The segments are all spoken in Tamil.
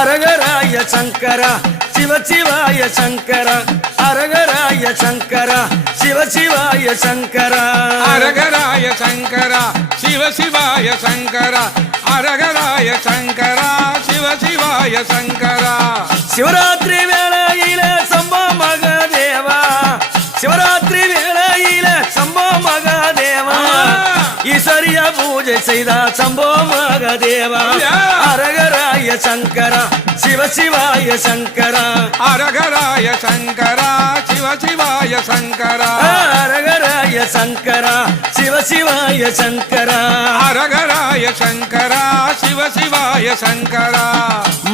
அரகராய சங்கரா சிவசிவாய சங்கரா அரகராய சங்கரா சிவசிவாய சங்கரா அரகராய சங்கரா சிவசிவாய சங்கரா அரகராய சங்கரா சிவசிவாய சங்கரா சிவராத்திரி வேளையில சம்போ மகாதேவா சிவராத்திரி வேளையில சம்போ மகாதேவா ஈஸ்வரியா பூஜை செய்தா சம்போ மகாதேவா அரகராய சங்கரா சிவசிவாய சங்கரா அரகராய சங்கரா சிவசிவாய சங்கரா அரகராய சங்கரா சிவசிவாய சங்கரா அரகராய சங்கரா சிவசிவாய சங்கரா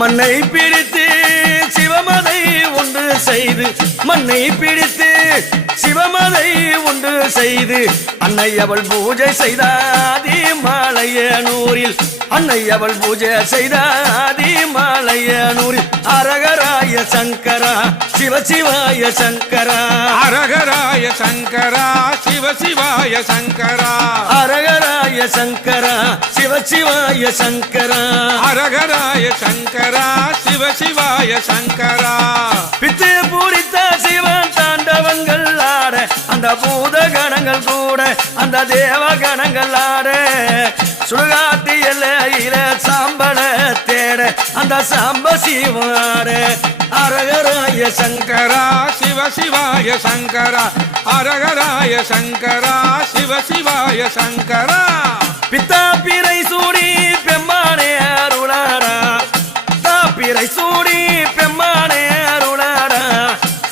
மண்ணை பிடித்து சிவமதை ஒன்று செய்து மண்ணை பிடித்து சிவமதை ஒன்று செய்து அன்னை அவள் பூஜை செய்தாதி மாலையனூரில் அன்னை அவள் பூஜை செய்தாதி மாலையனூரில் அரகராய சங்கரா சிவசிவாய சங்கரா அரகராய சங்கரா சிவசிவாய சங்கரா அரகராய சங்கரா சிவசிவாய சங்கரா அரகராய சங்கரா சிவசிவாய சங்கரா பித்து பூரித்த சிவன் தாண்டவங்கள் ஆட அந்த பூத கணங்கள் கூட அந்த தேவ கணங்கள் ஆட சுடுகாட்டு எல்லையில சாம்பல தேட அந்த சாம்ப சிவாட அரகராய சங்கரா சிவசிவாய சங்கரா அரகராய சங்கரா சிவசிவாய சங்கரா பித்தா பிறை சூடி பெம்மானே அருளாடா பிறை சூடி பெம்மானே அருளாடா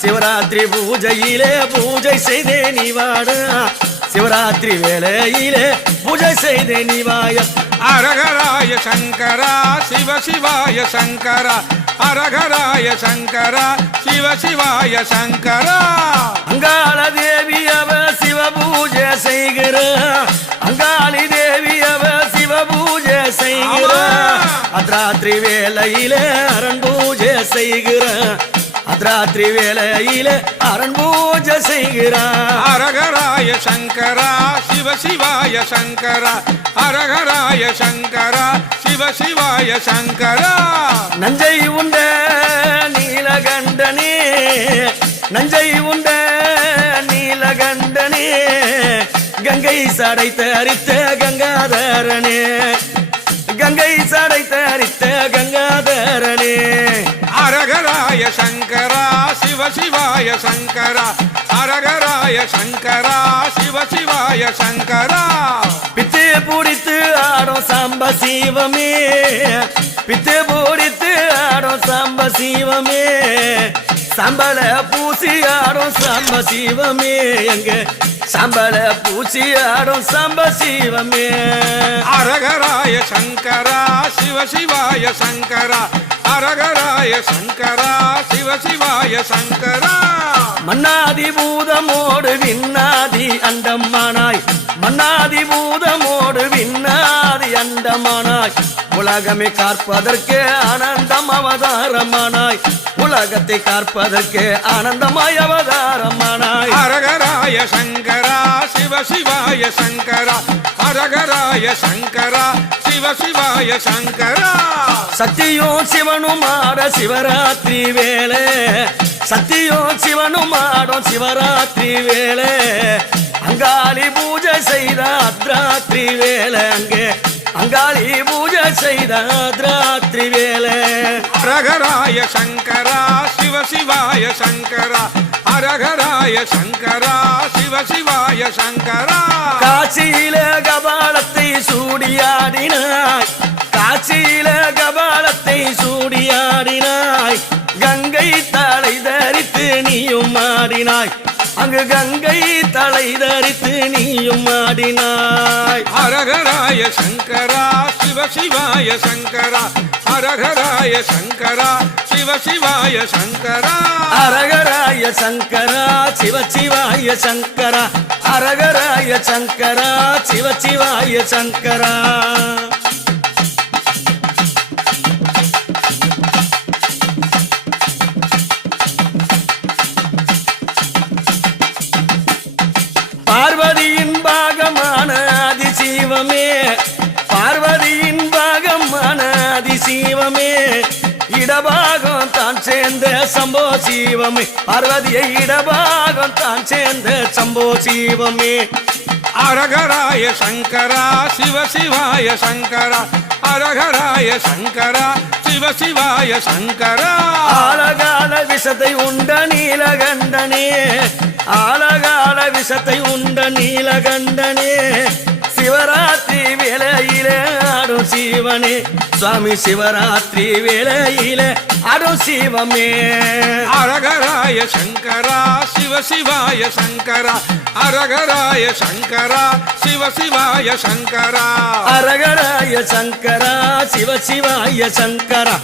சிவராத்திரி பூஜையிலே பூஜை செய்தே நீவாடா சிவராத்திரி வேளையிலே பூஜை செய்தே நீவாய அரகராய சங்கரா சிவசிவாய சங்கரா அரகராய சங்கரா சிவசிவாய சங்கரா அங்காள தேவி அவ சிவ பூஜை செய்கிற அங்காளி தேவி அவ சிவ பூஜை செய்கிற அத்ராத்திரி வேளையிலே அரண் பூஜை செய்கிற அத்ராத்திரி வேளையிலே அரண் பூஜை செய்கிற அரகராய சங்கரா சிவசிவாய சங்கரா அரகராய சங்கரா சிவசிவாய சங்கரா நஞ்சை உண்ட நீலகண்டனே நஞ்சை உண்ட நீலகண்டனே கங்கை சடை தரித்த கங்காதரனே கங்கை சடை தரித்த கங்காதரனே அரகராய சங்கரா சிவசிவாய சங்கரா அரகராய சங்கரா சிவசிவாய சங்கரா பித்து பூடித்து ஆடும் சாம்ப சிவமே பித்து பூடித்து ஆடும் சாம்ப சிவமே சம்பள பூசி ஆடும் சாம்ப சிவமே எங்க சம்பள பூசி ஆடும் சாம்ப சிவமே அரகராய சங்கரா சிவசிவாய சங்கரா அரகராய சங்கரா சிவசிவாய சங்கரா மன்னாதி பூதமோடு விண்ணாதி அண்டமானாய் மன்னாதி பூதமோடு விண்ணாதி அண்டமானாய் உலகமே காற்பதற்கு ஆனந்தம் அவதாரமானாய் உலகத்தை காற்பதற்கு ஆனந்தமாய் அவதாரமானாய் அரகராய சங்கரா சிவசிவாய சங்கரா அரகராய சங்கரா சிவசிவாய சங்கரா சக்தியோ சிவனும் ஆட சிவராத்திரி வேளை சக்தியோ சிவனும் ஆடும் சிவராத்திரி வேளை அங்காளி பூஜை செய்த அத்ராத்திரி வேளை அங்கே அங்காளி பூஜை செய்த அத்ராத்திரி வேளை அரகராய சங்கரா சிவசிவாய சங்கரா அரகராய சங்கரா சிவசிவாய சங்கரா காசியில கபாலத்தை சூடியாடினாய் காசியில கபாலத்தை சூடியாடினாய் கங்கை தலை தரித்து நீயும் ஆடினாய் அங்கு கங்கை தலை தரித்து நீயும் ஆடினாய் அரகராய சங்கரா சிவசிவாய சங்கரா அரகராய சங்கரா சிவசிவாய சங்கரா அரகராய சங்கரா சிவசிவாய சங்கரா அரகராய சங்கரா சிவசிவாய சங்கரா பார்வதியின் பாகமான அதிசீவமே பார்வதியின் பாகமான அதிசீவமே இட சேர்ந்த சம்போ சிவமே பார்வதியை இடபாகம் தான் சேர்ந்த சம்போ சிவமே அரகராய சங்கரா சிவ சிவாய சங்கரா அரகராய சங்கரா சிவ சிவாய சங்கரா ஆலகால விஷத்தை உண்ட நீலகண்டனே ஆலகால விஷத்தை உண்ட நீலகண்டனே சிவராத்திரி வேளையிலே ஆடும் சிவனே சுவாமி சிவராத்திரி வேளையிலே ஆடும் சிவமே அரகராய சங்கரா சிவ சிவாய சங்கரா அரகராய சங்கரா சிவ சிவாய சங்கரா அரகராய சங்கரா சிவ சிவாய சங்கரா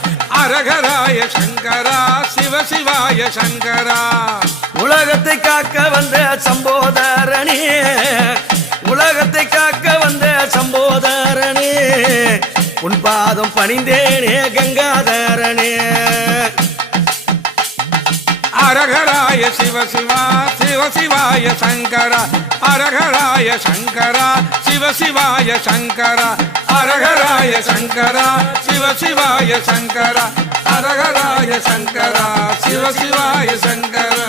அரகராய சங்கரா சிவ சிவாய சங்கரா உலகத்தை காக்க வந்த சம்போதரனே உலகத்தை காக்க வந்த சம்போதரனே உன் பாதம் பணிந்தேனே கங்காதரனே அரகராய சிவ சிவா சிவ சிவாய சங்கரா அரகராய சங்கரா சிவ சிவாய சங்கரா அரகராய சங்கரா சிவ சிவாய சங்கரா அரகராய சங்கரா சிவ சிவாய சங்கரா